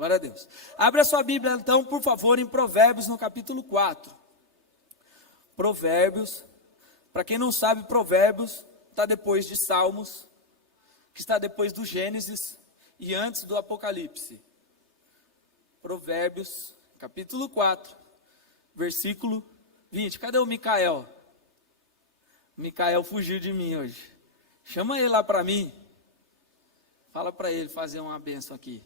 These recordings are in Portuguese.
Glória a Deus. Abra a sua Bíblia então, por favor, em Provérbios no capítulo 4. Provérbios, para quem não sabe, Provérbios está depois de Salmos, que está depois do Gênesis e antes do Apocalipse. Provérbios, capítulo 4, versículo 20. Cadê o Micael? O Micael fugiu de mim hoje. Chama ele lá para mim. Fala para ele fazer uma bênção aqui.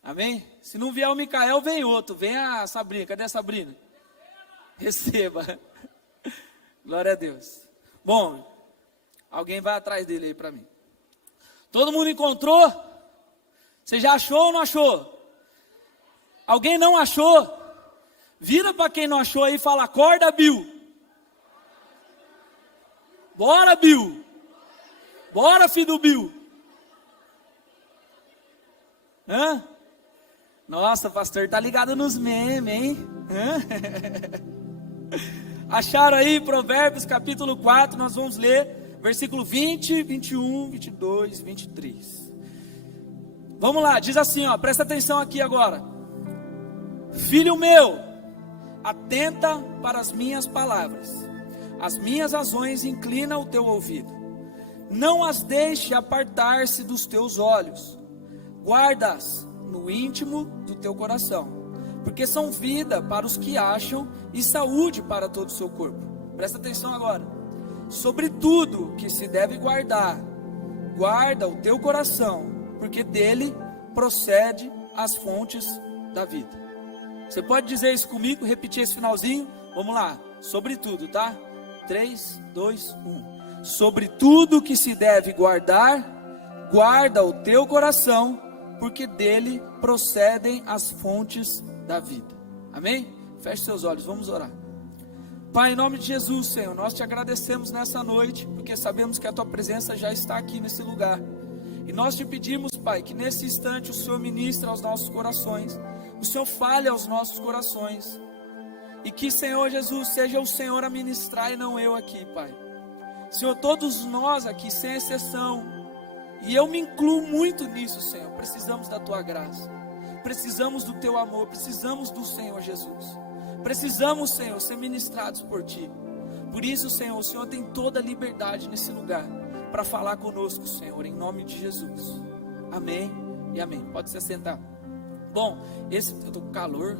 Amém? Se não vier o Micael, vem outro. Vem a Sabrina. Cadê a Sabrina? Receba. Glória a Deus. Bom, alguém vai atrás dele aí para mim. Todo mundo encontrou? Você já achou ou não achou? Alguém não achou? Vira para quem não achou aí e fala: acorda, Bill. Bora, Bill. Bora, filho do Bill. Hã? Nossa, pastor, tá ligado nos memes, hein? Acharam aí Provérbios capítulo 4, nós vamos ler versículo 20, 21, 22, 23. Vamos lá, diz assim, ó, presta atenção aqui agora. Filho meu, atenta para as minhas palavras, as minhas razões inclina o teu ouvido. Não as deixe apartar-se dos teus olhos, guarda-as no íntimo do teu coração, porque são vida para os que acham e saúde para todo o seu corpo. Presta atenção agora. Sobre tudo que se deve guardar, guarda o teu coração, porque dele procede as fontes da vida. Você pode dizer isso comigo, repetir esse finalzinho? Vamos lá, sobre tudo, tá? 3, 2, 1. Sobre tudo que se deve guardar, guarda o teu coração, porque dele procedem as fontes da vida. Amém? Feche seus olhos, vamos orar. Pai, em nome de Jesus, Senhor, nós te agradecemos nessa noite, porque sabemos que a tua presença já está aqui nesse lugar. E nós te pedimos, Pai, que nesse instante o Senhor ministre aos nossos corações, o Senhor fale aos nossos corações, e que, Senhor Jesus, seja o Senhor a ministrar e não eu aqui, Pai. Senhor, todos nós aqui, sem exceção, e eu me incluo muito nisso, Senhor, precisamos da tua graça, precisamos do teu amor, precisamos do Senhor Jesus, precisamos, Senhor, ser ministrados por ti. Por isso, Senhor, o Senhor tem toda a liberdade nesse lugar, para falar conosco, Senhor, em nome de Jesus, amém e amém. Pode se sentar. Bom, eu estou com calor,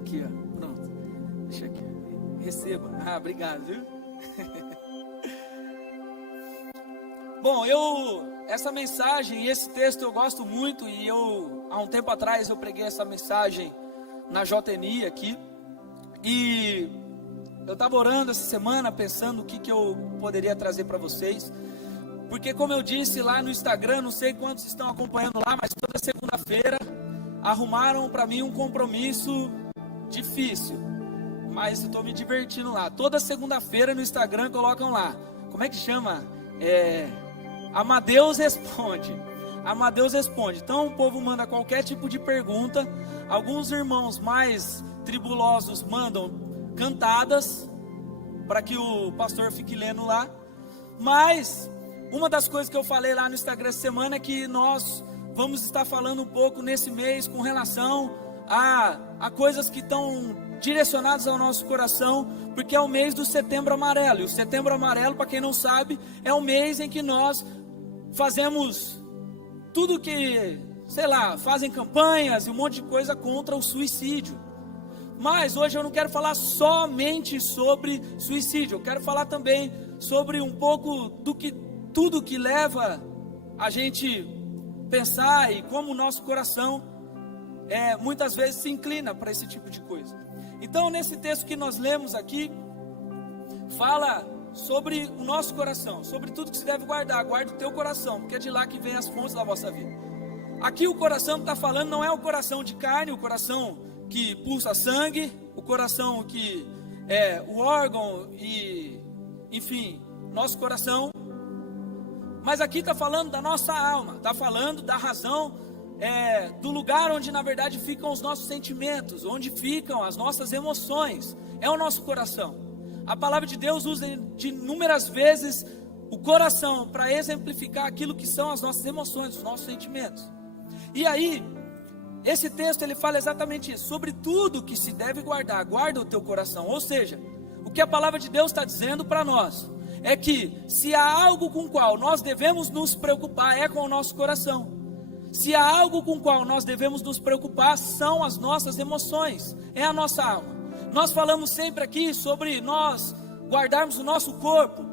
aqui ó, pronto, deixa aqui, receba, obrigado, viu? Bom, essa mensagem, esse texto eu gosto muito, e há um tempo atrás eu preguei essa mensagem na JNI aqui, e eu estava orando essa semana, pensando o que eu poderia trazer para vocês, porque como eu disse lá no Instagram, não sei quantos estão acompanhando lá, mas toda segunda-feira arrumaram para mim um compromisso difícil, mas eu estou me divertindo lá. Toda segunda-feira no Instagram colocam lá, como é que chama? Amadeus responde. Amadeus responde. Então o povo manda qualquer tipo de pergunta. Alguns irmãos mais tribulosos mandam cantadas para que o pastor fique lendo lá. Mas uma das coisas que eu falei lá no Instagram essa semana é que nós vamos estar falando um pouco nesse mês com relação a coisas que estão direcionadas ao nosso coração, porque é o mês do Setembro Amarelo. E o Setembro Amarelo, para quem não sabe, é o mês em que nós fazemos tudo que, sei lá, fazem campanhas e um monte de coisa contra o suicídio. Mas hoje eu não quero falar somente sobre suicídio, eu quero falar também sobre um pouco do que tudo que leva a gente pensar e como o nosso coração muitas vezes se inclina para esse tipo de coisa. Então, nesse texto que nós lemos aqui, fala sobre o nosso coração, sobre tudo que se deve guardar. Guarda o teu coração, porque é de lá que vem as fontes da vossa vida. Aqui o coração que está falando não é o coração de carne, o coração que pulsa sangue, o coração que é o órgão e, enfim, nosso coração. Mas aqui está falando da nossa alma, está falando da razão, do lugar onde na verdade ficam os nossos sentimentos, onde ficam as nossas emoções, é o nosso coração. A palavra de Deus usa de inúmeras vezes o coração para exemplificar aquilo que são as nossas emoções, os nossos sentimentos. E aí, esse texto ele fala exatamente isso, sobre tudo que se deve guardar, guarda o teu coração. Ou seja, o que a palavra de Deus está dizendo para nós é que se há algo com o qual nós devemos nos preocupar é com o nosso coração. Se há algo com o qual nós devemos nos preocupar são as nossas emoções, é a nossa alma. Nós falamos sempre aqui sobre nós guardarmos o nosso corpo,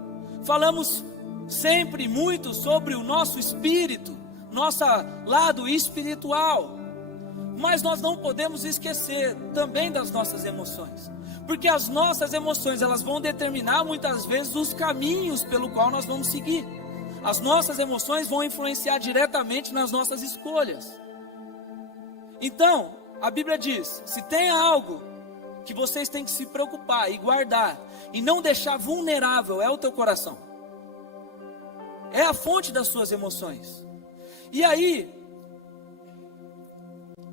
falamos sempre muito sobre o nosso espírito, nosso lado espiritual, mas nós não podemos esquecer também das nossas emoções, porque as nossas emoções elas vão determinar muitas vezes os caminhos pelo qual nós vamos seguir. As nossas emoções vão influenciar diretamente nas nossas escolhas. Então, a Bíblia diz, se tem algo que vocês têm que se preocupar e guardar, e não deixar vulnerável, é o teu coração. É a fonte das suas emoções. E aí,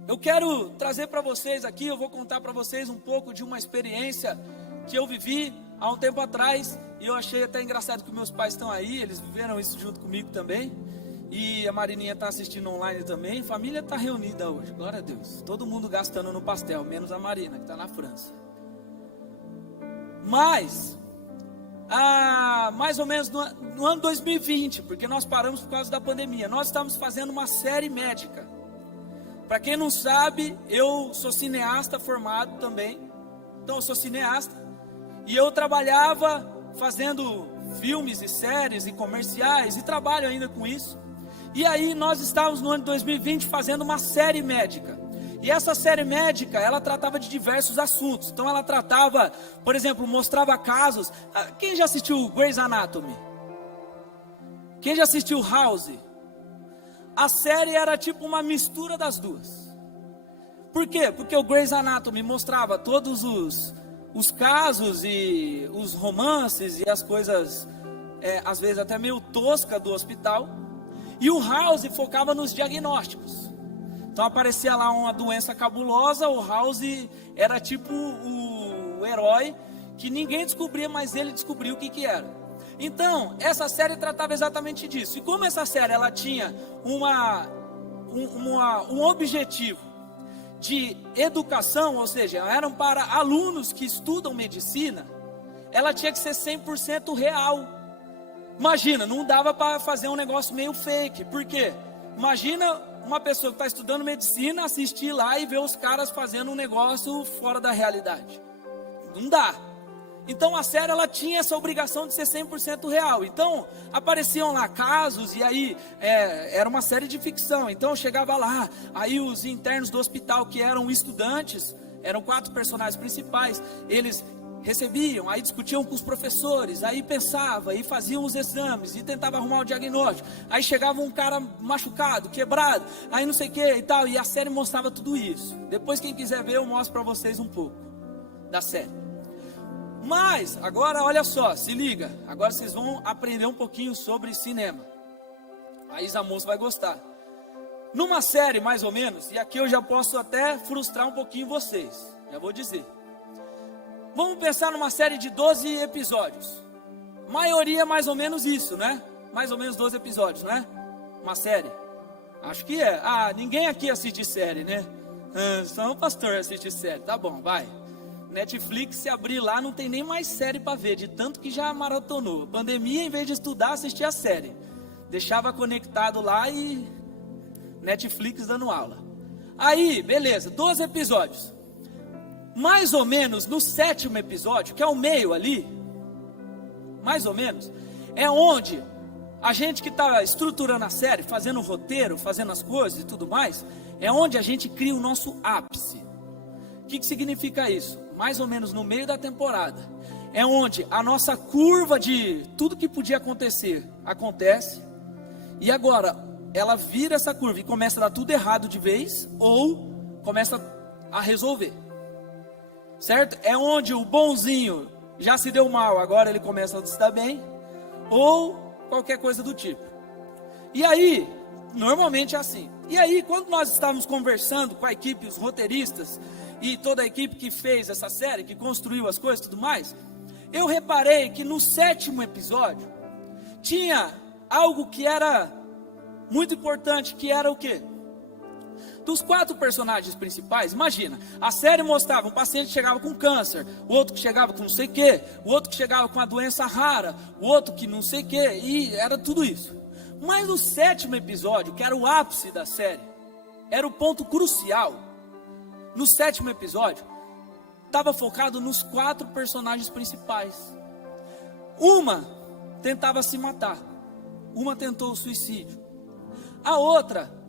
eu quero trazer para vocês aqui, eu vou contar para vocês um pouco de uma experiência que eu vivi há um tempo atrás, e eu achei até engraçado que meus pais estão aí, eles viveram isso junto comigo também, e a Marininha está assistindo online também, a família está reunida hoje, glória a Deus, todo mundo gastando no pastel, menos a Marina, que está na França. Mas, mais ou menos no ano 2020, porque nós paramos por causa da pandemia, nós estávamos fazendo uma série médica. Para quem não sabe, eu sou cineasta formado também, então eu sou cineasta, e eu trabalhava fazendo filmes e séries e comerciais, e trabalho ainda com isso. E aí nós estávamos no ano de 2020 fazendo uma série médica. E essa série médica, ela tratava de diversos assuntos. Então ela tratava, por exemplo, mostrava casos. Quem já assistiu Grey's Anatomy? Quem já assistiu House? A série era tipo uma mistura das duas. Por quê? Porque o Grey's Anatomy mostrava todos os casos e os romances e as coisas, às vezes até meio tosca do hospital. E o House focava nos diagnósticos. Então aparecia lá uma doença cabulosa, o House era tipo o herói que ninguém descobria, mas ele descobriu o que era. Então, essa série tratava exatamente disso. E como essa série ela tinha um objetivo de educação, ou seja, eram para alunos que estudam medicina, ela tinha que ser 100% real. Imagina, não dava para fazer um negócio meio fake. Por quê? Imagina uma pessoa que está estudando medicina assistir lá e ver os caras fazendo um negócio fora da realidade. Não dá. Então a série ela tinha essa obrigação de ser 100% real. Então apareciam lá casos e aí era uma série de ficção. Então chegava lá, aí os internos do hospital que eram estudantes, eram 4 personagens principais, eles recebiam, aí discutiam com os professores, aí pensavam, aí faziam os exames, e tentavam arrumar o diagnóstico, aí chegava um cara machucado, quebrado, aí não sei o que e tal, e a série mostrava tudo isso. Depois quem quiser ver eu mostro para vocês um pouco da série. Mas, agora olha só, se liga, agora vocês vão aprender um pouquinho sobre cinema, a Isa Moço vai gostar. Numa série mais ou menos, e aqui eu já posso até frustrar um pouquinho vocês, já vou dizer. Vamos pensar numa série de 12 episódios. Maioria mais ou menos isso, né? Mais ou menos 12 episódios, né? Uma série. Acho que é. Ninguém aqui assiste série, né? Só um pastor assiste série. Tá bom, vai. Netflix, se abrir lá, não tem nem mais série para ver, de tanto que já maratonou. Pandemia, em vez de estudar, assistia a série. Deixava conectado lá e Netflix dando aula. Aí, beleza, 12 episódios. Mais ou menos no 7º episódio, que é o meio ali, mais ou menos, é onde a gente que está estruturando a série, fazendo o roteiro, fazendo as coisas e tudo mais, é onde a gente cria o nosso ápice. O que significa isso? Mais ou menos no meio da temporada, é onde a nossa curva de tudo que podia acontecer, acontece, e agora ela vira essa curva e começa a dar tudo errado de vez, ou começa a resolver. Certo? É onde o bonzinho já se deu mal, agora ele começa a se dar bem, ou qualquer coisa do tipo. E aí, normalmente é assim. E aí, quando nós estávamos conversando com a equipe, os roteiristas, e toda a equipe que fez essa série, que construiu as coisas e tudo mais, eu reparei que no 7º episódio, tinha algo que era muito importante, que era o quê? Dos 4 personagens principais, imagina, a série mostrava um paciente que chegava com câncer, o outro que chegava com não sei o que, o outro que chegava com uma doença rara, o outro que não sei o que, e era tudo isso. Mas no 7º episódio, que era o ápice da série, era o ponto crucial, no 7º episódio, estava focado nos 4 personagens principais. Uma tentava se matar, uma tentou o suicídio, a outra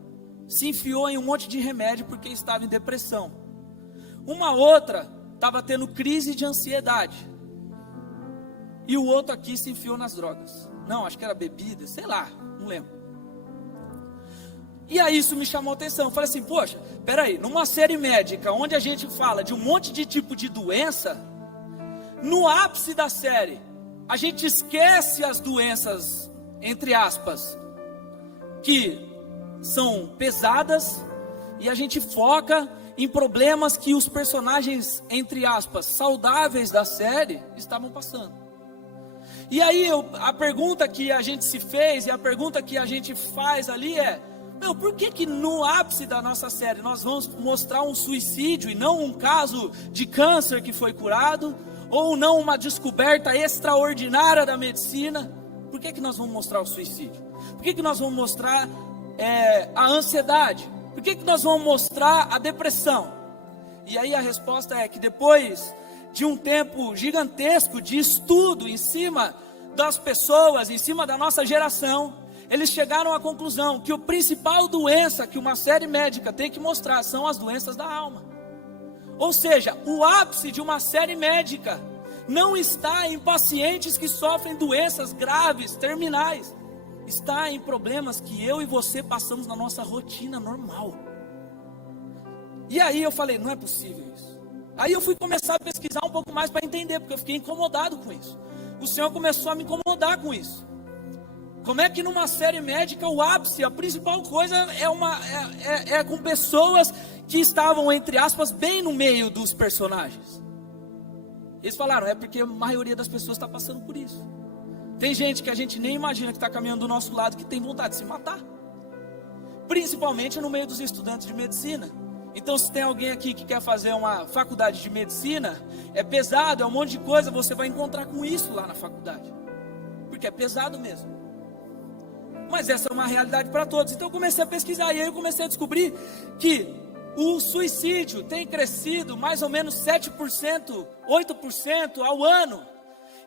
se enfiou em um monte de remédio porque estava em depressão. Uma outra estava tendo crise de ansiedade. E o outro aqui se enfiou nas drogas. Não, acho que era bebida, sei lá, não lembro. E aí isso me chamou a atenção. Eu falei assim, poxa, peraí, numa série médica onde a gente fala de um monte de tipo de doença, no ápice da série, a gente esquece as doenças, entre aspas, que são pesadas, e a gente foca em problemas que os personagens, entre aspas, saudáveis da série estavam passando. E aí a pergunta que a gente se fez, e a pergunta que a gente faz ali é, por que no ápice da nossa série nós vamos mostrar um suicídio e não um caso de câncer que foi curado, ou não uma descoberta extraordinária da medicina? Por que nós vamos mostrar o suicídio? Por que nós vamos mostrar a ansiedade? Por que nós vamos mostrar a depressão? E aí a resposta é que depois de um tempo gigantesco de estudo em cima das pessoas, em cima da nossa geração, eles chegaram à conclusão que a principal doença que uma série médica tem que mostrar são as doenças da alma. Ou seja, o ápice de uma série médica não está em pacientes que sofrem doenças graves, terminais. Está em problemas que eu e você passamos na nossa rotina normal. E aí eu falei, não é possível isso. Aí eu fui começar a pesquisar um pouco mais para entender, porque eu fiquei incomodado com isso. O Senhor começou a me incomodar com isso. Como é que numa série médica o ápice, a principal coisa é com pessoas que estavam, entre aspas, bem no meio dos personagens. Eles falaram, é porque a maioria das pessoas está passando por isso. Tem gente que a gente nem imagina que está caminhando do nosso lado, que tem vontade de se matar. Principalmente no meio dos estudantes de medicina. Então se tem alguém aqui que quer fazer uma faculdade de medicina, é pesado, é um monte de coisa, você vai encontrar com isso lá na faculdade. Porque é pesado mesmo. Mas essa é uma realidade para todos. Então eu comecei a pesquisar, e aí eu comecei a descobrir que o suicídio tem crescido mais ou menos 7%, 8% ao ano.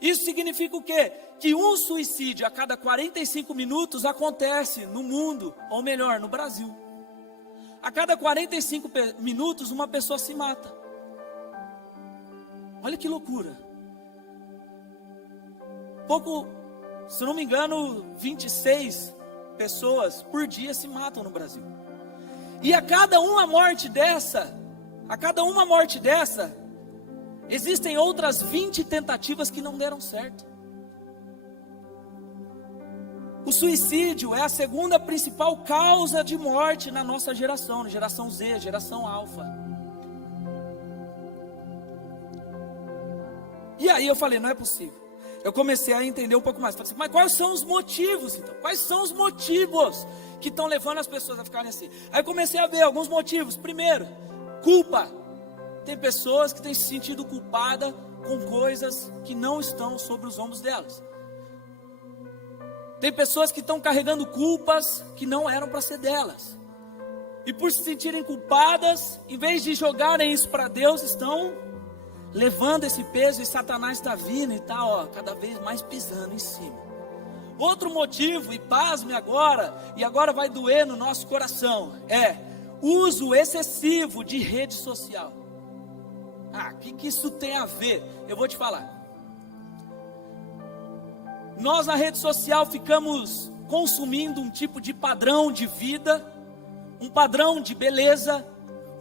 Isso significa o quê? Que um suicídio a cada 45 minutos acontece no mundo, ou melhor, no Brasil. A cada 45 minutos uma pessoa se mata. Olha que loucura. Se não me engano, 26 pessoas por dia se matam no Brasil. E a cada uma morte dessa, existem outras 20 tentativas que não deram certo. O suicídio é a segunda principal causa de morte na nossa geração, na geração Z, geração alfa. E aí eu falei, não é possível. Eu comecei a entender um pouco mais. Falei assim, mas quais são os motivos então? Quais são os motivos que estão levando as pessoas a ficarem assim? Aí eu comecei a ver alguns motivos. Primeiro, culpa. Tem pessoas que têm se sentido culpadas com coisas que não estão sobre os ombros delas. Tem pessoas que estão carregando culpas que não eram para ser delas. E por se sentirem culpadas, em vez de jogarem isso para Deus, estão levando esse peso, e Satanás está vindo e está cada vez mais pisando em cima. Outro motivo, e pasme agora, e agora vai doer no nosso coração, é uso excessivo de rede social. O que isso tem a ver? Eu vou te falar. Nós na rede social ficamos consumindo um tipo de padrão de vida, um padrão de beleza,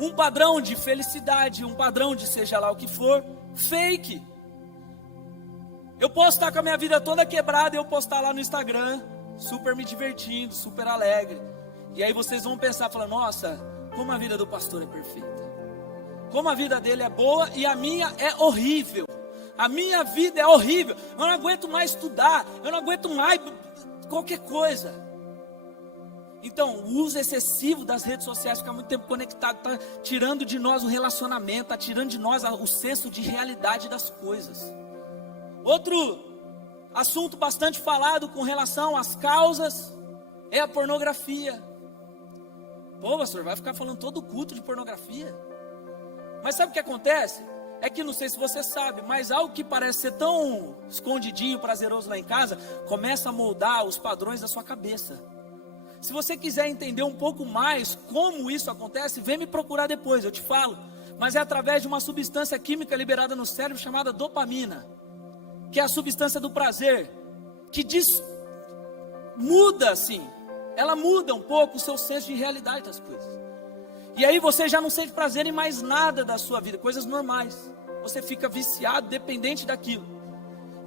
um padrão de felicidade, um padrão de seja lá o que for, fake. Eu posso estar com a minha vida toda quebrada e eu postar lá no Instagram, super me divertindo, super alegre. E aí vocês vão pensar, falando, nossa, como a vida do pastor é perfeita. Como a vida dele é boa e a minha é horrível. A minha vida é horrível. Eu não aguento mais estudar, eu não aguento mais qualquer coisa. Então, o uso excessivo das redes sociais, ficar muito tempo conectado, está tirando de nós o relacionamento, está tirando de nós o senso de realidade das coisas. Outro assunto bastante falado com relação às causas é a pornografia. Pô, pastor, vai ficar falando todo culto de pornografia? Mas sabe o que acontece? É que não sei se você sabe, mas algo que parece ser tão escondidinho, prazeroso lá em casa, começa a moldar os padrões da sua cabeça. Se você quiser entender um pouco mais como isso acontece, vem me procurar depois, eu te falo. Mas é através de uma substância química liberada no cérebro chamada dopamina, que é a substância do prazer, que muda assim, ela muda um pouco o seu senso de realidade das coisas. E aí você já não sente prazer em mais nada da sua vida, coisas normais. Você fica viciado, dependente daquilo.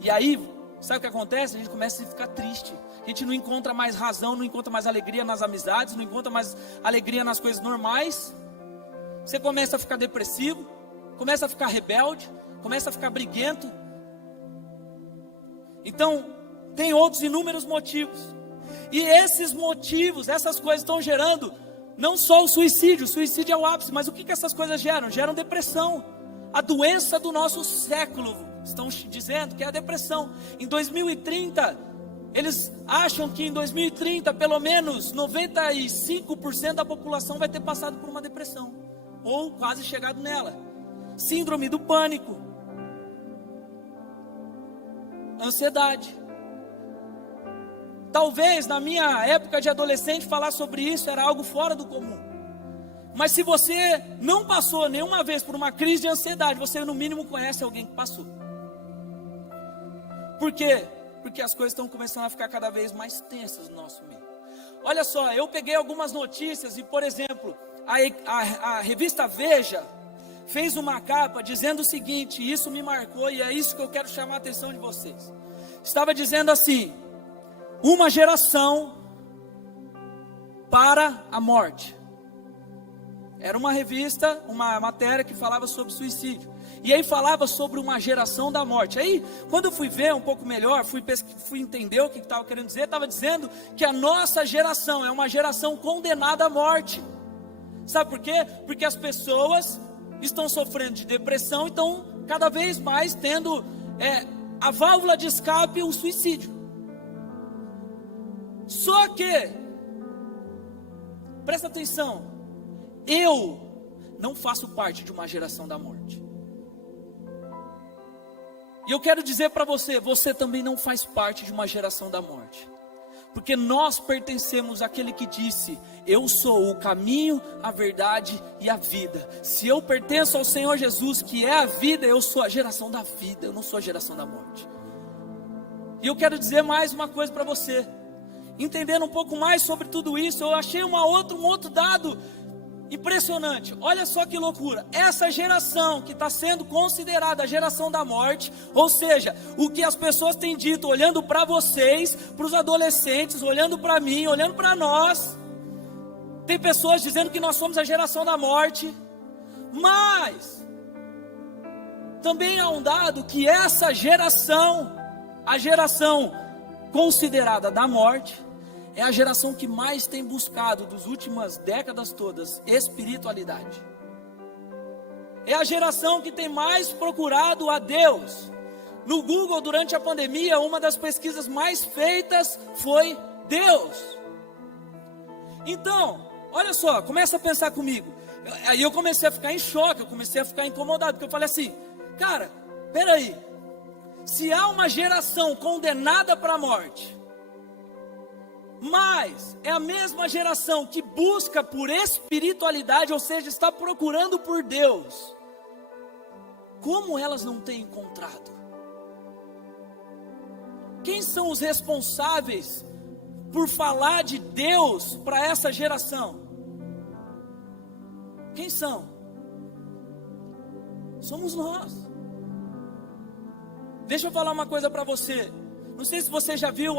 E aí, sabe o que acontece? A gente começa a ficar triste. A gente não encontra mais razão, não encontra mais alegria nas amizades, não encontra mais alegria nas coisas normais. Você começa a ficar depressivo, começa a ficar rebelde, começa a ficar briguento. Então, tem outros inúmeros motivos. E esses motivos, essas coisas estão gerando não só o suicídio é o ápice, mas o que essas coisas geram? Geram depressão. A doença do nosso século, estão dizendo que é a depressão. Em 2030, eles acham que em 2030, pelo menos 95% da população vai ter passado por uma depressão, ou quase chegado nela. Síndrome do pânico, ansiedade. Talvez na minha época de adolescente falar sobre isso era algo fora do comum. Mas se você não passou nenhuma vez por uma crise de ansiedade, você no mínimo conhece alguém que passou. Por quê? Porque as coisas estão começando a ficar cada vez mais tensas no nosso meio. Olha só, eu peguei algumas notícias e, por exemplo, a revista Veja fez uma capa dizendo o seguinte, e isso me marcou e é isso que eu quero chamar a atenção de vocês. Estava dizendo assim: uma geração para a morte. Era uma revista, uma matéria que falava sobre suicídio. E aí falava sobre uma geração da morte. Aí, quando eu fui ver um pouco melhor, fui entender o que estava querendo dizer, estava dizendo que a nossa geração é uma geração condenada à morte. Sabe por quê? Porque as pessoas estão sofrendo de depressão e estão cada vez mais tendo a válvula de escape, o suicídio. Só que, presta atenção, eu não faço parte de uma geração da morte. E eu quero dizer para você, você também não faz parte de uma geração da morte. Porque nós pertencemos àquele que disse: eu sou o caminho, a verdade e a vida. Se eu pertenço ao Senhor Jesus, que é a vida, eu sou a geração da vida, eu não sou a geração da morte. E eu quero dizer mais uma coisa para você. Entendendo um pouco mais sobre tudo isso, eu achei um outro dado impressionante. Olha só que loucura. Essa geração que está sendo considerada a geração da morte, ou seja, o que as pessoas têm dito, olhando para vocês, para os adolescentes, olhando para mim, olhando para nós, tem pessoas dizendo que nós somos a geração da morte. Mas também há um dado que essa geração, a geração considerada da morte, é a geração que mais tem buscado, das últimas décadas todas, espiritualidade. É a geração que tem mais procurado a Deus. No Google, durante a pandemia, uma das pesquisas mais feitas foi Deus. Então, olha só, começa a pensar comigo. Aí eu comecei a ficar em choque, eu comecei a ficar incomodado, porque eu falei assim, cara, peraí, se há uma geração condenada para a morte, mas é a mesma geração que busca por espiritualidade, ou seja, está procurando por Deus, como elas não têm encontrado? Quem são os responsáveis por falar de Deus para essa geração? Quem são? Somos nós. Deixa eu falar uma coisa para você. Não sei se você já viu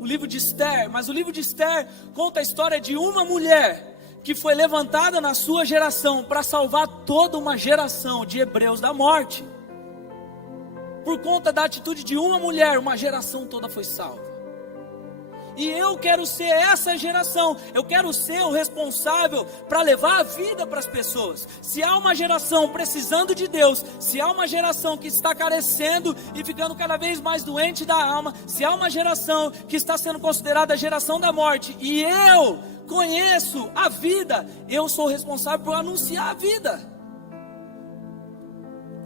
o livro de Esther, mas o livro de Esther conta a história de uma mulher que foi levantada na sua geração para salvar toda uma geração de hebreus da morte. Por conta da atitude de uma mulher, uma geração toda foi salva. E eu quero ser essa geração. Eu quero ser o responsável para levar a vida para as pessoas. Se há uma geração precisando de Deus, se há uma geração que está carecendo e ficando cada vez mais doente da alma, se há uma geração que está sendo considerada a geração da morte, e eu conheço a vida, eu sou responsável por anunciar a vida.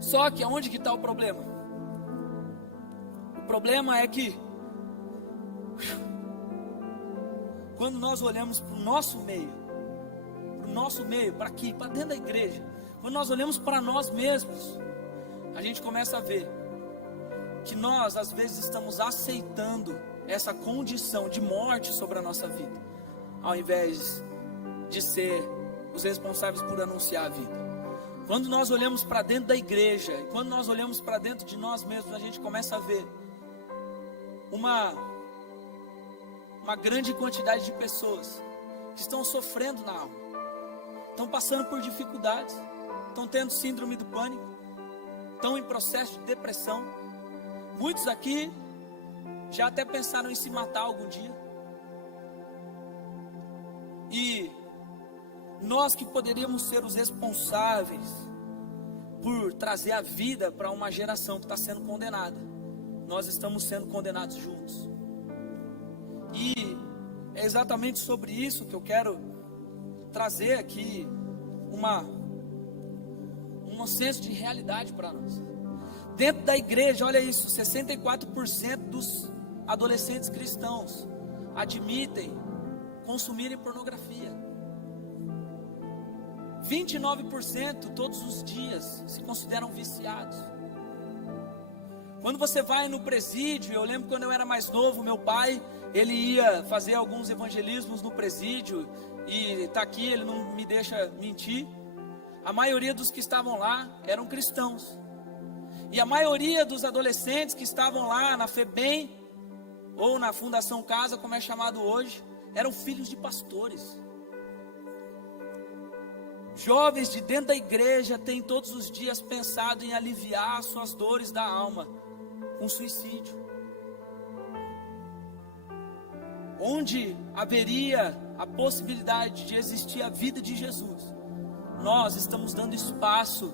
Só que aonde que está o problema? O problema é que quando nós olhamos para o nosso meio, para aqui, para dentro da igreja, quando nós olhamos para nós mesmos, a gente começa a ver que nós às vezes estamos aceitando essa condição de morte sobre a nossa vida, ao invés de ser os responsáveis por anunciar a vida. Quando nós olhamos para dentro da igreja, quando nós olhamos para dentro de nós mesmos, a gente começa a ver uma grande quantidade de pessoas que estão sofrendo na alma, estão passando por dificuldades, estão tendo síndrome do pânico, estão em processo de depressão. Muitos aqui já até pensaram em se matar algum dia. E nós que poderíamos ser os responsáveis por trazer a vida para uma geração que está sendo condenada, nós estamos sendo condenados juntos. E é exatamente sobre isso que eu quero trazer aqui um senso de realidade para nós. Dentro da igreja, olha isso, 64% dos adolescentes cristãos admitem consumirem pornografia. 29% todos os dias se consideram viciados. Quando você vai no presídio, eu lembro quando eu era mais novo, meu pai, ele ia fazer alguns evangelismos no presídio, e está aqui, ele não me deixa mentir. A maioria dos que estavam lá eram cristãos. E a maioria dos adolescentes que estavam lá na FEBEM, ou na Fundação Casa, como é chamado hoje, eram filhos de pastores. Jovens de dentro da igreja têm todos os dias pensado em aliviar suas dores da alma com suicídio. Onde haveria a possibilidade de existir a vida de Jesus, nós estamos dando espaço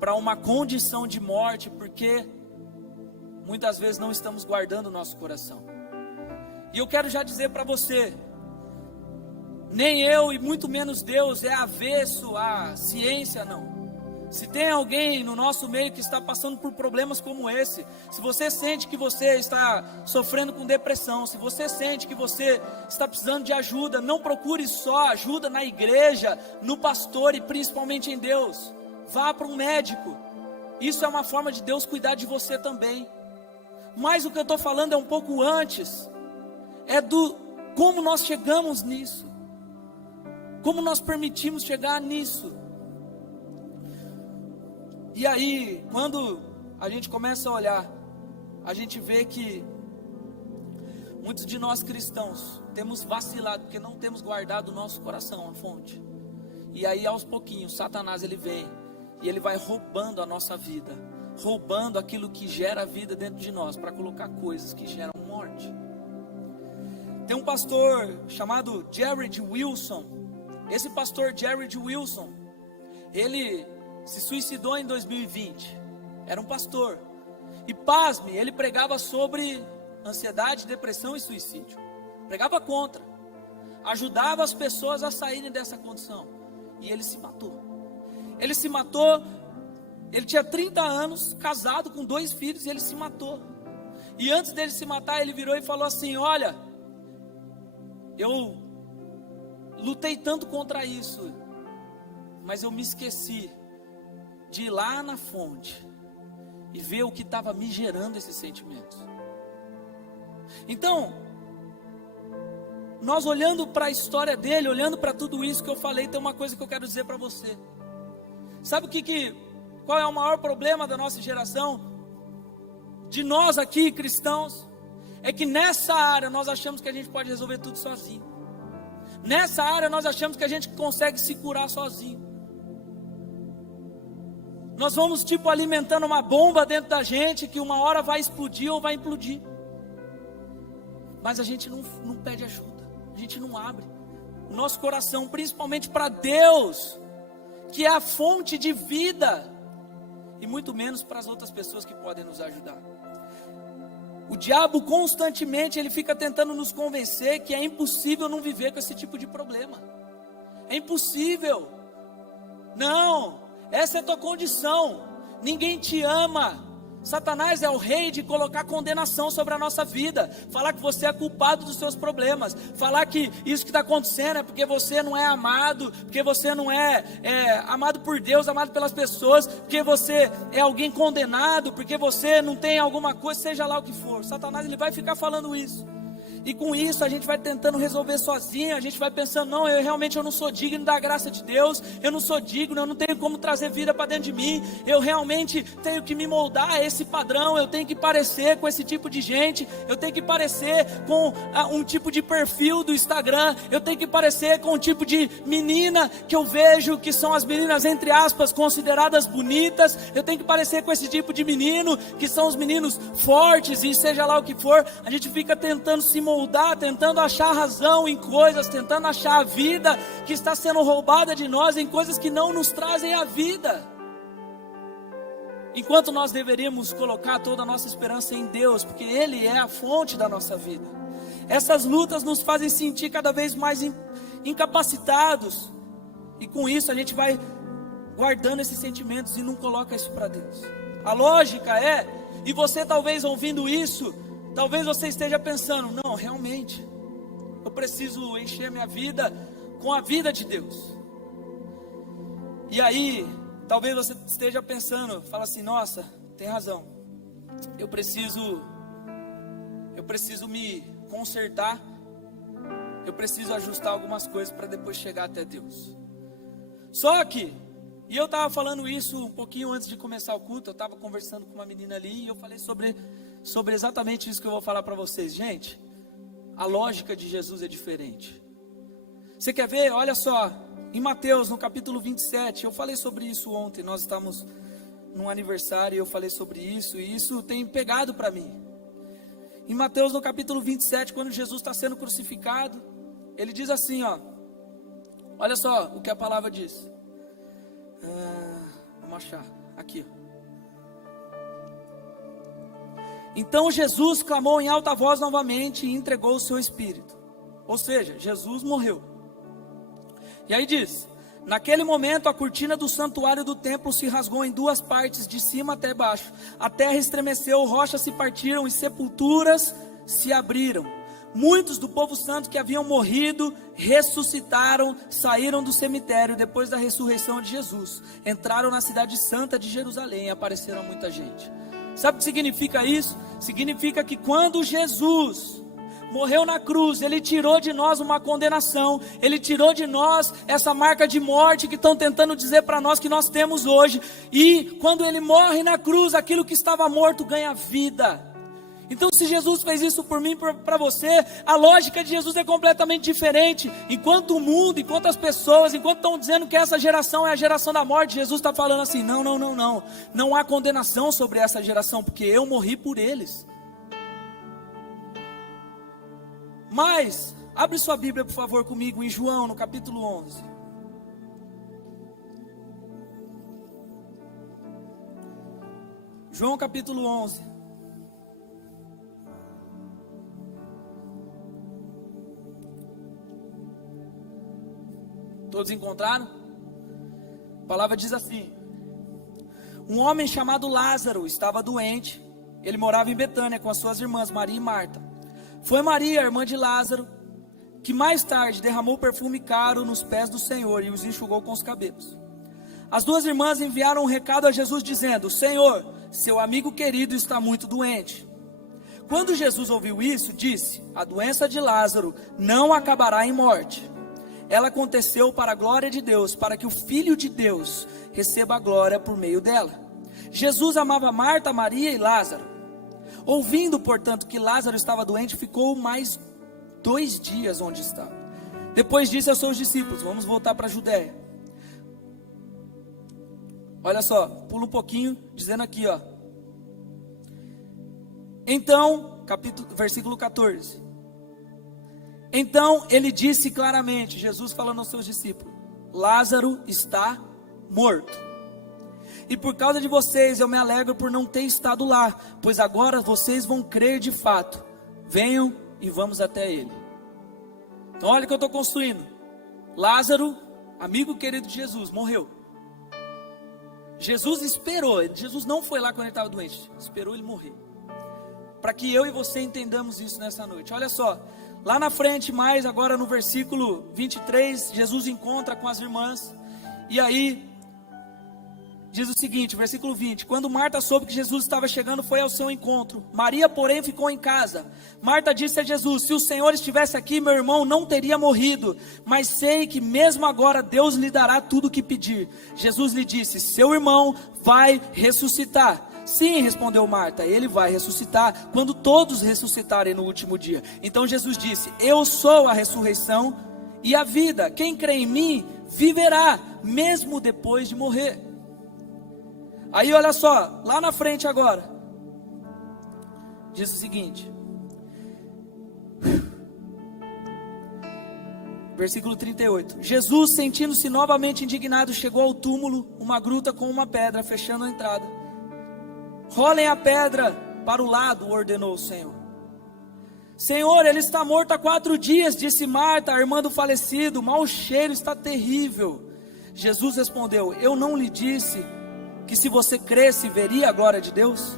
para uma condição de morte, porque muitas vezes não estamos guardando o nosso coração. E eu quero já dizer para você, nem eu e muito menos Deus é avesso à ciência, não. Se tem alguém no nosso meio que está passando por problemas como esse, se você sente que você está sofrendo com depressão, se você sente que você está precisando de ajuda, não procure só ajuda na igreja, no pastor e principalmente em Deus. Vá para um médico. Isso é uma forma de Deus cuidar de você também. Mas o que eu estou falando é um pouco antes, é do como nós chegamos nisso, como nós permitimos chegar nisso. E aí, quando a gente começa a olhar, a gente vê que muitos de nós cristãos temos vacilado, porque não temos guardado o nosso coração, a fonte. E aí, aos pouquinhos, Satanás ele vem e ele vai roubando a nossa vida, roubando aquilo que gera vida dentro de nós, para colocar coisas que geram morte. Tem um pastor chamado Jared Wilson. Esse pastor Jared Wilson, ele se suicidou em 2020, era um pastor, e pasme, ele pregava sobre ansiedade, depressão e suicídio, pregava contra, ajudava as pessoas a saírem dessa condição, e ele se matou, ele tinha 30 anos, casado com 2 filhos, e ele se matou, e antes dele se matar, ele virou e falou assim: olha, eu lutei tanto contra isso, mas eu me esqueci de ir lá na fonte e ver o que estava me gerando esses sentimentos. Então, nós olhando para a história dele, olhando para tudo isso que eu falei, tem uma coisa que eu quero dizer para você. Sabe qual é o maior problema da nossa geração? De nós aqui, cristãos, é que nessa área nós achamos que a gente pode resolver tudo sozinho. Nessa área nós achamos que a gente consegue se curar sozinho. Nós vamos alimentando uma bomba dentro da gente que uma hora vai explodir ou vai implodir. mas a gente não pede ajuda, a gente não abre o nosso coração, principalmente para Deus, que é a fonte de vida, e muito menos para as outras pessoas que podem nos ajudar. O diabo constantemente ele fica tentando nos convencer que é impossível não viver com esse tipo de problema. É impossível. Não, essa é a tua condição. Ninguém te ama. Satanás é o rei de colocar condenação sobre a nossa vida, falar que você é culpado dos seus problemas, falar que isso que está acontecendo é porque você não é amado, porque você não é amado por Deus, amado pelas pessoas, porque você é alguém condenado, porque você não tem alguma coisa, seja lá o que for. Satanás ele vai ficar falando isso, e com isso a gente vai tentando resolver sozinho, a gente vai pensando, não, eu não sou digno da graça de Deus, eu não sou digno, eu não tenho como trazer vida para dentro de mim, eu realmente tenho que me moldar a esse padrão, eu tenho que parecer com esse tipo de gente, eu tenho que parecer com um tipo de perfil do Instagram, eu tenho que parecer com um tipo de menina que eu vejo que são as meninas, entre aspas, consideradas bonitas, eu tenho que parecer com esse tipo de menino, que são os meninos fortes, e seja lá o que for, a gente fica tentando se moldar, tentando achar razão em coisas, tentando achar a vida que está sendo roubada de nós em coisas que não nos trazem a vida, enquanto nós deveríamos colocar toda a nossa esperança em Deus, porque Ele é a fonte da nossa vida. Essas lutas nos fazem sentir cada vez mais incapacitados, e com isso a gente vai guardando esses sentimentos e não coloca isso para Deus. A lógica é, e você talvez ouvindo isso, talvez você esteja pensando, não, realmente, eu preciso encher minha vida com a vida de Deus. E aí, talvez você esteja pensando, fala assim, nossa, tem razão, eu preciso me consertar, eu preciso ajustar algumas coisas para depois chegar até Deus. Só que, e eu estava falando isso um pouquinho antes de começar o culto, eu estava conversando com uma menina ali, e eu falei sobre exatamente isso que eu vou falar para vocês. Gente, a lógica de Jesus é diferente. Você quer ver? Olha só, em Mateus, no capítulo 27, eu falei sobre isso ontem, nós estamos num aniversário, e eu falei sobre isso, e isso tem pegado para mim. Em Mateus, no capítulo 27, quando Jesus está sendo crucificado, ele diz assim, ó, olha só o que a palavra diz. Vamos achar, aqui, ó. Então Jesus clamou em alta voz novamente e entregou o seu espírito. Ou seja, Jesus morreu. E aí diz, naquele momento a cortina do santuário do templo se rasgou em duas partes, de cima até baixo. A terra estremeceu, rochas se partiram e sepulturas se abriram. Muitos do povo santo que haviam morrido ressuscitaram, saíram do cemitério depois da ressurreição de Jesus. Entraram na cidade santa de Jerusalém e apareceram a muita gente. Sabe o que significa isso? Significa que quando Jesus morreu na cruz, Ele tirou de nós uma condenação, Ele tirou de nós essa marca de morte que estão tentando dizer para nós que nós temos hoje. E quando Ele morre na cruz, aquilo que estava morto ganha vida. Então se Jesus fez isso por mim, para você, a lógica de Jesus é completamente diferente. Enquanto o mundo, enquanto as pessoas, enquanto estão dizendo que essa geração é a geração da morte, Jesus está falando assim, não há condenação sobre essa geração, porque eu morri por eles. Mas, abre sua Bíblia por favor comigo em João, no capítulo 11. João capítulo 11. Todos encontraram? A palavra diz assim: um homem chamado Lázaro estava doente. Ele morava em Betânia com as suas irmãs Maria e Marta. Foi Maria, a irmã de Lázaro, que mais tarde derramou perfume caro nos pés do Senhor e os enxugou com os cabelos. As duas irmãs enviaram um recado a Jesus dizendo: Senhor, seu amigo querido está muito doente. Quando Jesus ouviu isso, disse: a doença de Lázaro não acabará em morte. Ela aconteceu para a glória de Deus, para que o Filho de Deus receba a glória por meio dela. Jesus amava Marta, Maria e Lázaro. Ouvindo, portanto, que Lázaro estava doente, ficou mais 2 dias onde estava. Depois disse aos seus discípulos: vamos voltar para a Judéia. Olha só, pula um pouquinho, dizendo aqui, ó. Então, versículo 14. Então ele disse claramente, Jesus falando aos seus discípulos: Lázaro está morto. E por causa de vocês eu me alegro por não ter estado lá, pois agora vocês vão crer de fato. Venham e vamos até ele. Então olha o que eu estou construindo. Lázaro, amigo querido de Jesus, morreu. Jesus esperou, Jesus não foi lá quando ele estava doente, esperou ele morrer. Para que eu e você entendamos isso nessa noite. Olha só, lá na frente, mais agora no versículo 23, Jesus encontra com as irmãs. E aí, diz o seguinte, versículo 20: quando Marta soube que Jesus estava chegando, foi ao seu encontro. Maria, porém, ficou em casa. Marta disse a Jesus: se o Senhor estivesse aqui, meu irmão não teria morrido. Mas sei que mesmo agora Deus lhe dará tudo o que pedir. Jesus lhe disse: seu irmão vai ressuscitar. Sim, respondeu Marta, ele vai ressuscitar quando todos ressuscitarem no último dia. Então Jesus disse: eu sou a ressurreição e a vida. Quem crê em mim viverá, mesmo depois de morrer. Aí olha só, lá na frente agora, diz o seguinte, versículo 38, Jesus, sentindo-se novamente indignado, chegou ao túmulo, uma gruta com uma pedra, fechando a entrada. Rolem a pedra para o lado, ordenou o Senhor. Senhor, ele está morto há 4 dias, disse Marta, a irmã do falecido, o mau cheiro está terrível. Jesus respondeu: eu não lhe disse que se você cresce, veria a glória de Deus?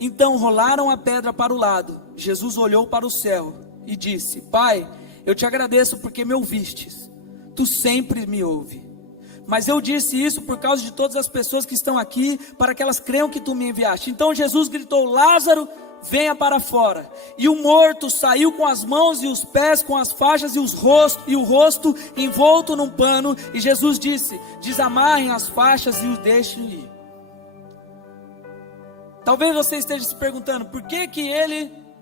Então rolaram a pedra para o lado. Jesus olhou para o céu e disse: Pai, eu te agradeço porque me ouvistes. Tu sempre me ouves. Mas eu disse isso por causa de todas as pessoas que estão aqui, para que elas creiam que tu me enviaste. Então Jesus gritou: Lázaro, venha para fora. E o morto saiu com as mãos e os pés, com as faixas e o rosto envolto num pano. E Jesus disse: desamarrem as faixas e o deixem ir. Talvez você esteja se perguntando, por que que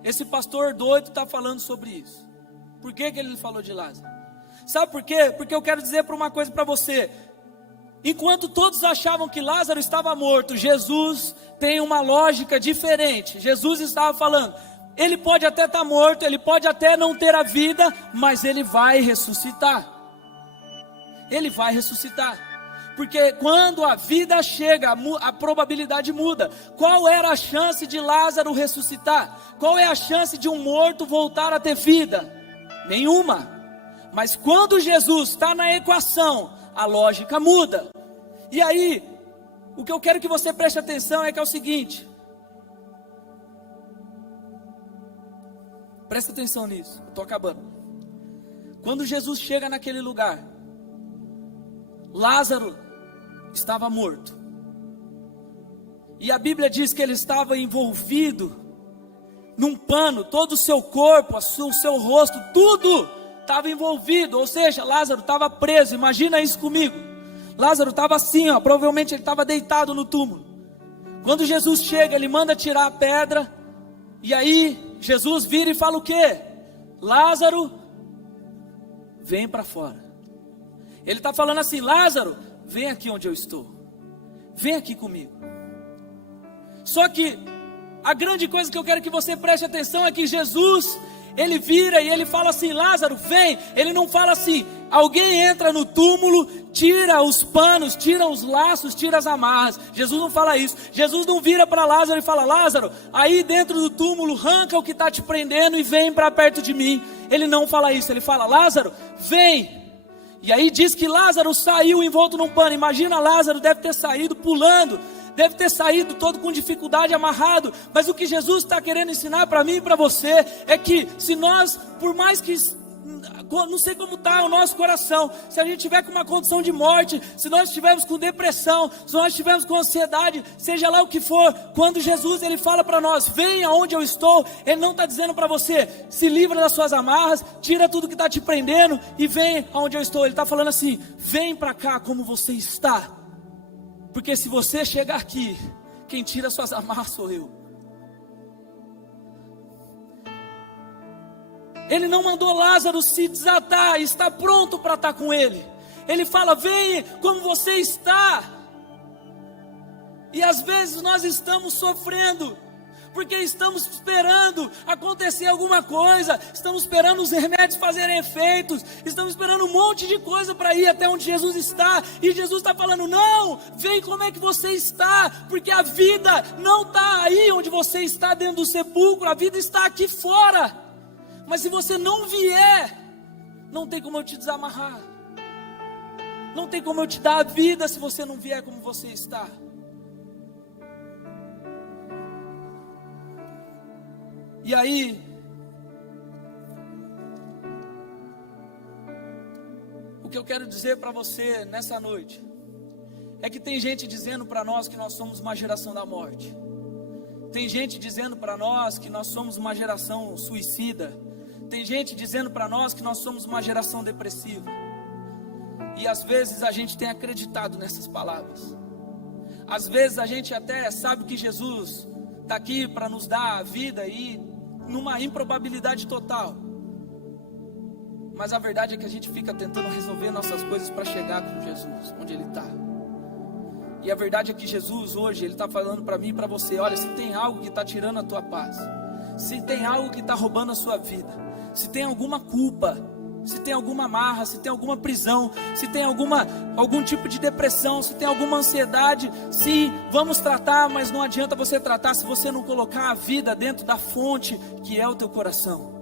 esse pastor doido está falando sobre isso? Por que que ele falou de Lázaro? Sabe por quê? Porque eu quero dizer uma coisa para você. Enquanto todos achavam que Lázaro estava morto, Jesus tem uma lógica diferente. Jesus estava falando: ele pode até estar morto, ele pode até não ter a vida, mas ele vai ressuscitar. Ele vai ressuscitar. Porque quando a vida chega, a probabilidade muda. Qual era a chance de Lázaro ressuscitar? Qual é a chance de um morto voltar a ter vida? Nenhuma. Mas quando Jesus está na equação, a lógica muda. E aí, o que eu quero que você preste atenção é o seguinte. Presta atenção nisso, eu estou acabando. Quando Jesus chega naquele lugar, Lázaro estava morto. E a Bíblia diz que ele estava envolvido num pano, todo o seu corpo, o seu rosto, tudo estava envolvido, ou seja, Lázaro estava preso. Imagina isso comigo. Lázaro estava assim, ó, provavelmente ele estava deitado no túmulo. Quando Jesus chega, ele manda tirar a pedra. E aí Jesus vira e fala o quê? Lázaro, vem para fora. Ele está falando assim: Lázaro, vem aqui onde eu estou. Vem aqui comigo. Só que a grande coisa que eu quero que você preste atenção é que Jesus, ele vira e ele fala assim: Lázaro, vem. Ele não fala assim: alguém entra no túmulo, tira os panos, tira os laços, tira as amarras. Jesus não fala isso. Jesus não vira para Lázaro e fala: Lázaro, aí dentro do túmulo, arranca o que está te prendendo e vem para perto de mim. Ele não fala isso. Ele fala: Lázaro, vem. E aí diz que Lázaro saiu envolto num pano. Imagina, Lázaro deve ter saído pulando, deve ter saído todo com dificuldade, amarrado. Mas o que Jesus está querendo ensinar para mim e para você é que se nós, por mais que, não sei como está o nosso coração, se a gente tiver com uma condição de morte, se nós estivermos com depressão, se nós estivermos com ansiedade, seja lá o que for, quando Jesus ele fala para nós: venha onde eu estou, ele não está dizendo para você: se livra das suas amarras, tira tudo que está te prendendo e vem aonde eu estou. Ele está falando assim: vem para cá como você está. Porque se você chegar aqui, quem tira suas amarras sou eu. Ele não mandou Lázaro se desatar, está pronto para estar com ele. Ele fala: vem como você está. E às vezes nós estamos sofrendo, porque estamos esperando acontecer alguma coisa, estamos esperando os remédios fazerem efeitos, estamos esperando um monte de coisa para ir até onde Jesus está, e Jesus está falando, não, vem como é que você está, porque a vida não está aí onde você está dentro do sepulcro, a vida está aqui fora, mas se você não vier, não tem como eu te desamarrar, não tem como eu te dar a vida se você não vier como você está. E aí, o que eu quero dizer para você nessa noite, é que tem gente dizendo para nós que nós somos uma geração da morte. Tem gente dizendo para nós que nós somos uma geração suicida. Tem gente dizendo para nós que nós somos uma geração depressiva. E às vezes a gente tem acreditado nessas palavras. Às vezes a gente até sabe que Jesus está aqui para nos dar a vida e numa improbabilidade total. Mas a verdade é que a gente fica tentando resolver nossas coisas para chegar com Jesus, onde Ele está. E a verdade é que Jesus hoje, Ele está falando para mim e para você, olha, se tem algo que está tirando a tua paz, se tem algo que está roubando a sua vida, se tem alguma culpa, se tem alguma amarra, se tem alguma prisão, se tem algum tipo de depressão, se tem alguma ansiedade, sim, vamos tratar, mas não adianta você tratar se você não colocar a vida dentro da fonte que é o teu coração.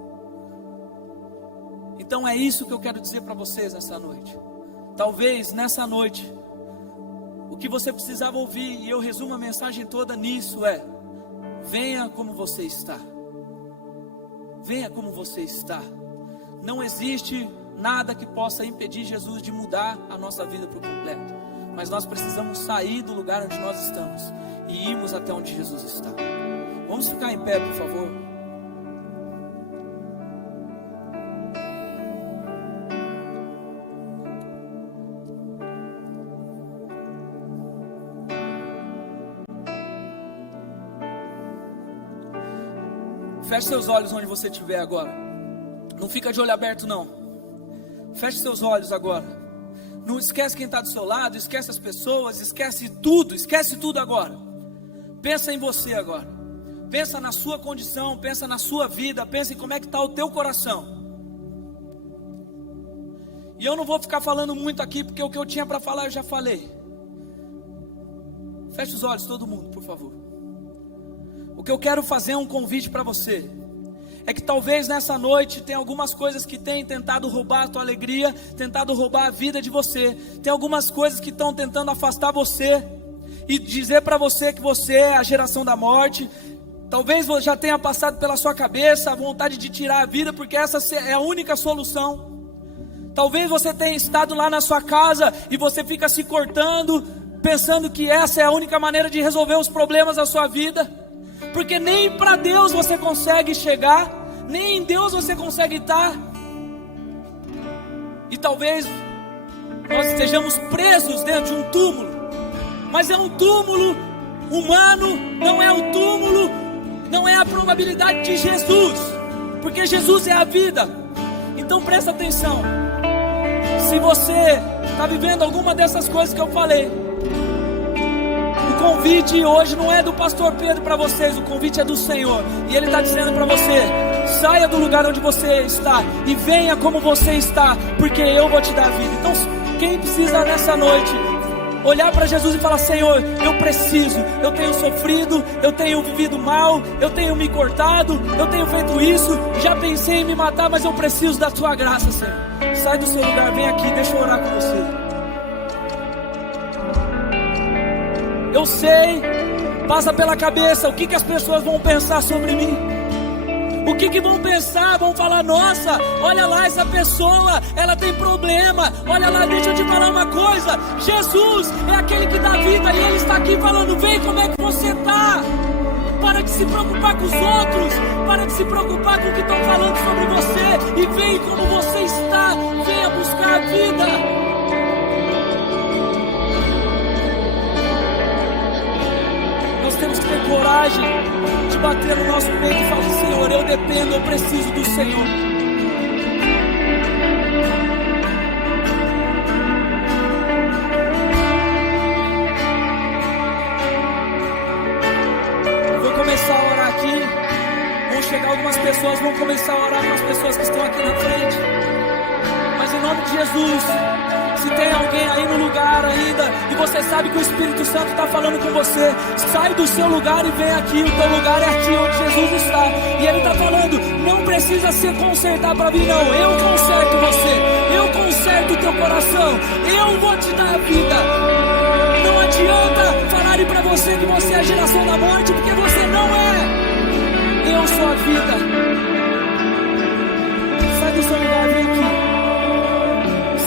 Então é isso que eu quero dizer para vocês nessa noite. Talvez nessa noite, o que você precisava ouvir, e eu resumo a mensagem toda nisso, é: venha como você está. Venha como você está. Não existe nada que possa impedir Jesus de mudar a nossa vida por completo. Mas nós precisamos sair do lugar onde nós estamos e irmos até onde Jesus está. Vamos ficar em pé, por favor. Feche seus olhos onde você estiver agora. Não fica de olho aberto não. Feche seus olhos agora. Não esquece quem está do seu lado, esquece as pessoas, esquece tudo agora. Pensa em você agora. Pensa na sua condição, pensa na sua vida, pensa em como é que está o teu coração. E eu não vou ficar falando muito aqui, porque o que eu tinha para falar eu já falei. Feche os olhos todo mundo, por favor. O que eu quero fazer é um convite para você. É que talvez nessa noite tem algumas coisas que têm tentado roubar a tua alegria, tentado roubar a vida de você. Tem algumas coisas que estão tentando afastar você e dizer para você que você é a geração da morte. Talvez você já tenha passado pela sua cabeça a vontade de tirar a vida, porque essa é a única solução. Talvez você tenha estado lá na sua casa e você fica se cortando, pensando que essa é a única maneira de resolver os problemas da sua vida. Porque nem para Deus você consegue chegar, nem em Deus você consegue estar. E talvez nós estejamos presos dentro de um túmulo, mas é um túmulo humano, não é o túmulo, não é a probabilidade de Jesus, porque Jesus é a vida. Então presta atenção. Se você está vivendo alguma dessas coisas que eu falei, o convite hoje não é do pastor Pedro para vocês, o convite é do Senhor. E Ele está dizendo para você: saia do lugar onde você está e venha como você está, porque eu vou te dar vida. Então quem precisa nessa noite olhar para Jesus e falar: Senhor, eu preciso, eu tenho sofrido, eu tenho vivido mal, eu tenho me cortado, eu tenho feito isso, já pensei em me matar, mas eu preciso da tua graça, Senhor. Sai do seu lugar, vem aqui, deixa eu orar com você. Eu sei, passa pela cabeça, o que as pessoas vão pensar sobre mim? O que vão pensar? Vão falar: nossa, olha lá essa pessoa, ela tem problema. Olha lá, deixa eu te falar uma coisa: Jesus é aquele que dá vida e Ele está aqui falando: vem como é que você está. Para de se preocupar com os outros, para de se preocupar com o que estão falando sobre você, e vem como você está, venha buscar a vida. Nós temos que ter coragem de bater no nosso peito e falar: Senhor, eu dependo, eu preciso do Senhor. Eu vou começar a orar aqui. vão começar a orar para as pessoas que estão aqui na frente. Mas em nome de Jesus, se tem alguém aí no lugar ainda e você sabe que o Espírito Santo está falando com você, sai do seu lugar e vem aqui. O teu lugar é aqui onde Jesus está. E Ele está falando, não precisa se consertar para vir não. Eu conserto você, eu conserto o teu coração, eu vou te dar a vida. Não adianta falarem para você que você é a geração da morte, porque você não é. Eu sou a vida. Sai do seu lugar, vem aqui.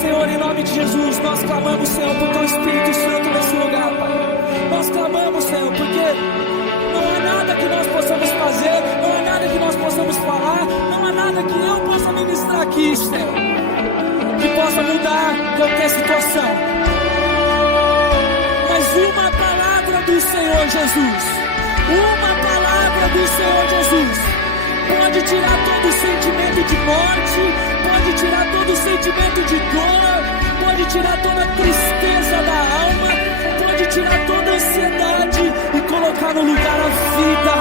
Senhor, em nome de Jesus, nós clamamos, Senhor, por teu Espírito Santo nesse lugar, Pai. Nós clamamos, Senhor, porque não há nada que nós possamos fazer, não há nada que nós possamos falar, não há nada que eu possa ministrar aqui, Senhor, que possa mudar qualquer situação. Mas uma palavra do Senhor Jesus, uma palavra do Senhor Jesus pode tirar todo sentimento de morte, pode tirar todo sentimento de dor, pode tirar toda tristeza da alma, pode tirar toda ansiedade e colocar no lugar a vida.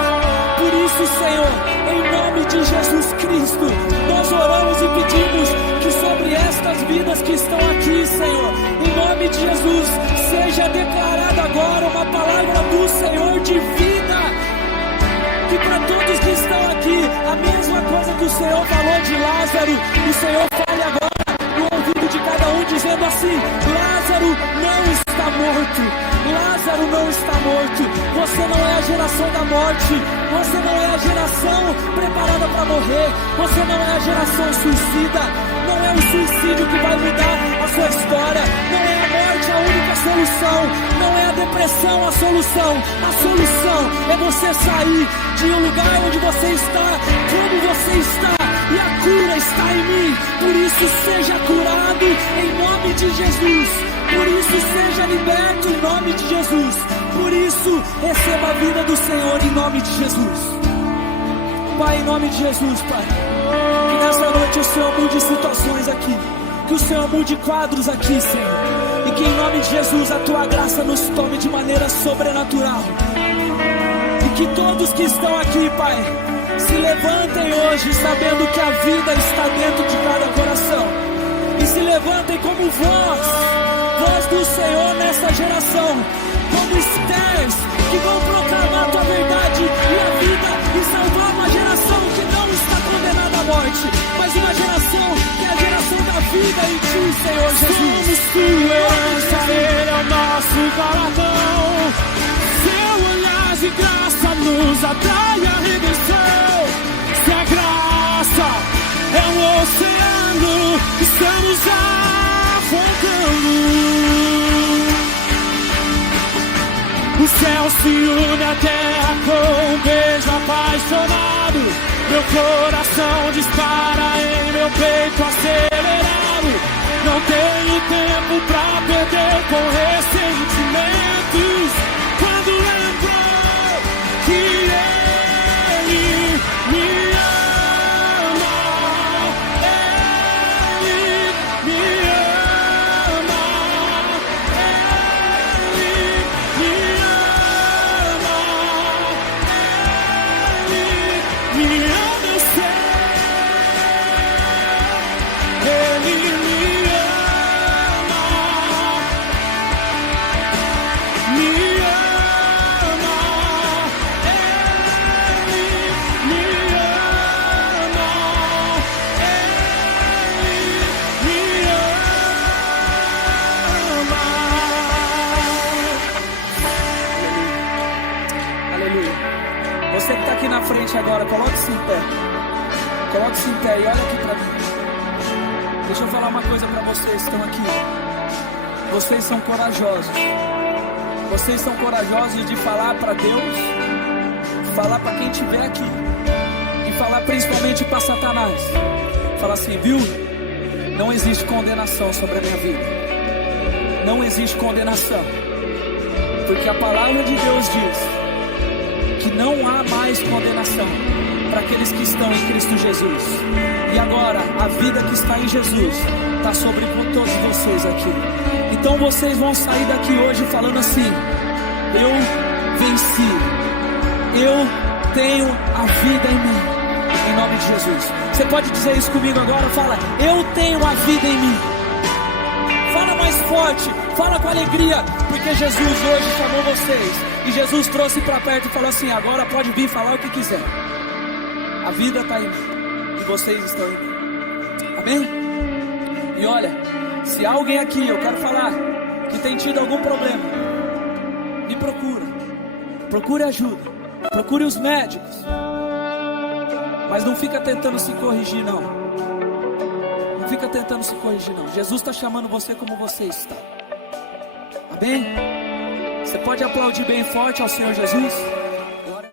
Por isso, Senhor, em nome de Jesus Cristo, nós oramos e pedimos que sobre estas vidas que estão aqui, Senhor, em nome de Jesus, seja declarada agora uma palavra do Senhor de vida. Que para todos que estão aqui, a mesma coisa que o Senhor falou de Lázaro, o Senhor fale agora no ouvido de cada um, dizendo assim: Lázaro não está morto, Lázaro não está morto. Você não é a geração da morte, você não é a geração preparada para morrer, você não é a geração suicida, não é o suicídio que vai mudar a sua história, não é a morte a única solução, não é a depressão a solução é você sair de um lugar onde você está, como você está, e a cura está em mim. Por isso seja curado em nome de Jesus, por isso seja liberto em nome de Jesus, por isso receba a vida do Senhor em nome de Jesus. Pai, em nome de Jesus, Pai, que nessa noite o Senhor mude situações aqui, que o Senhor mude quadros aqui, Senhor, e que em nome de Jesus a Tua graça nos tome de maneira sobrenatural, e que todos que estão aqui, Pai, se levantem hoje sabendo que a vida está dentro de cada coração, e se levantem como voz do Senhor nessa geração, como Estéres que vão proclamar a Tua verdade e a vida, e salvar uma geração que não está condenada à morte, mas uma geração que é a geração da vida em Ti, Senhor Jesus. Somos Tua herança, Ele é o nosso galardão. Seu olhar de graça nos atrai a redenção. Se a graça é um oceano, estamos afogando. O céu se une à terra com um beijo apaixonado. Meu coração dispara em meu peito acelerado. Não tenho tempo pra perder com ressentimentos. Quando lembro que Ele me ama, Ele me ama, Ele me ama, Ele me ama, eu sei. Ele me ama, me ama, Ele me ama, Ele me ama. Aleluia. Você que está aqui na frente agora, coloque-se em pé. Coloque-se em pé e olha aqui para mim. Deixa eu falar uma coisa para vocês que estão aqui. Vocês são corajosos. Vocês são corajosos de falar para Deus, falar para quem estiver aqui, e falar principalmente para Satanás. Falar assim, viu? Não existe condenação sobre a minha vida. Não existe condenação. Porque a palavra de Deus diz que não há mais condenação para aqueles que estão em Cristo Jesus. E agora, a vida que está em Jesus está sobre todos vocês aqui. Então vocês vão sair daqui hoje falando assim: eu venci, eu tenho a vida em mim, em nome de Jesus. Você pode dizer isso comigo agora? Fala, eu tenho a vida em mim. Fala mais forte, fala com alegria, porque Jesus hoje chamou vocês, e Jesus trouxe para perto e falou assim, agora pode vir falar o que quiser. A vida está em mim, e vocês estão em mim. Amém? E olha, se há alguém aqui, eu quero falar, que tem tido algum problema, me procure ajuda, procure os médicos, mas não fica tentando se corrigir não. Não fica tentando se corrigir não. Jesus está chamando você como você está. Amém? Você pode aplaudir bem forte ao Senhor Jesus?